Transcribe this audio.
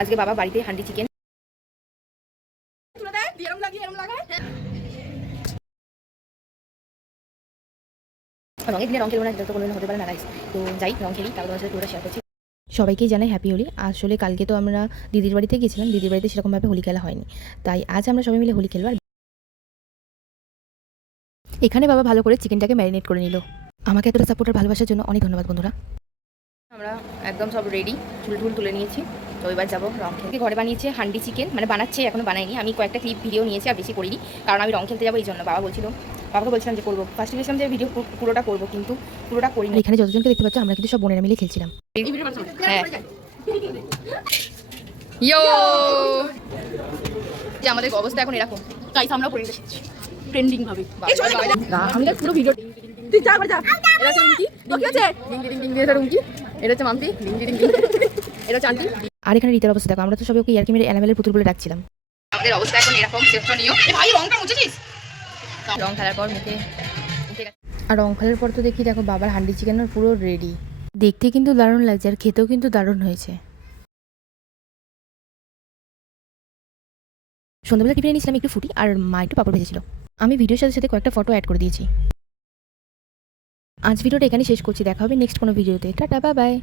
আজকে বাবা বাড়িতে হান্ডি চিকেন রঙের দিনে রং খেলবো না, তো কোনোদিন হতে পারে না গাইস। তো যাই রং খেলি, তারপর তোমার সাথে পুরোটা শেয়ার করছি। সবাইকেই জানাই হ্যাপি হোলি। আসলে কালকে তো আমরা দিদির বাড়িতে গেছিলাম, দিদির বাড়িতে সেরকমভাবে হোলি খেলা হয়নি, তাই আজ আমরা সবাই মিলে হোলি খেলবো। আর এখানে বাবা ভালো করে চিকেনটাকে ম্যারিনেট করে নিল। আমাকে এতটা সাপোর্ট আর ভালোবাসার জন্য অনেক ধন্যবাদ বন্ধুরা। আমরা একদম সব রেডি, চুল টুল তুলে নিয়েছি। তো এবার যাবো রং খেলতে। ঘরে বানিয়েছে হান্ডি চিকেন, মানে বানাচ্ছে, এখনো বানাইনি। আমি কয়েকটা ক্লিপ ভিডিও নিয়েছি, আর বেশি করিনি, কারণ আমি রং খেলতে যাবো এই জন্য। বাবা বলছিল, বাবাকে বলছিলাম যে করবো, ফার্স্টে বলছিলাম যে ভিডিও পুরোটা করবো, কিন্তু পুরোটা করিনি। এখানে যতজনকে দেখতে পাচ্ছ আমরা কিন্তু সব বোনেরা মিলে খেলছিলাম। হ্যাঁ, ইয়ো, যে আমাদের অবস্থা এখন এরকম গাইস, আমরা করে এসেছি ট্রেন্ডিং ভাবে। আমি না পুরো ভিডিও তুই যা যা। এটা হচ্ছে রুমকি, কি আছে ডিং ডিং ডিং দিয়ে রুমকি। এটা হচ্ছে মাম্পি, ডিং ডিং ডিং। এটা হচ্ছে আন্টি। আর এখানে রীতার অবস্থা দেখো, আমরা তো সবাই ওকে ইয়ার্কি মেরে অ্যানাবেলের পুতুল বলে ডাকছিলাম। আমাদের অবস্থা এখন এরকম, সেফটনিও। ভাই রংটা মুছেছিস? রং খেলার পর মুখে আর রং খেলার পর তো দেখি দেখো বাবার হান্ডি চিকেনের পুরো রেডি। দেখতে কিন্তু দারুণ লাগছে, আর খেতেও কিন্তু দারুণ হয়েছে। সন্ধ্যাবেলা টিফিনে নিয়েছিলাম একটু ফুটি, আর মা একটু পাপড় ভেজেছিল। আমি ভিডিওর সাথে সাথে কয়েকটা ফটো অ্যাড করে দিয়েছি। আজ ভিডিওটা এখানে শেষ করছি, দেখা হবে নেক্সট কোনো ভিডিওতে। Tata, bye bye.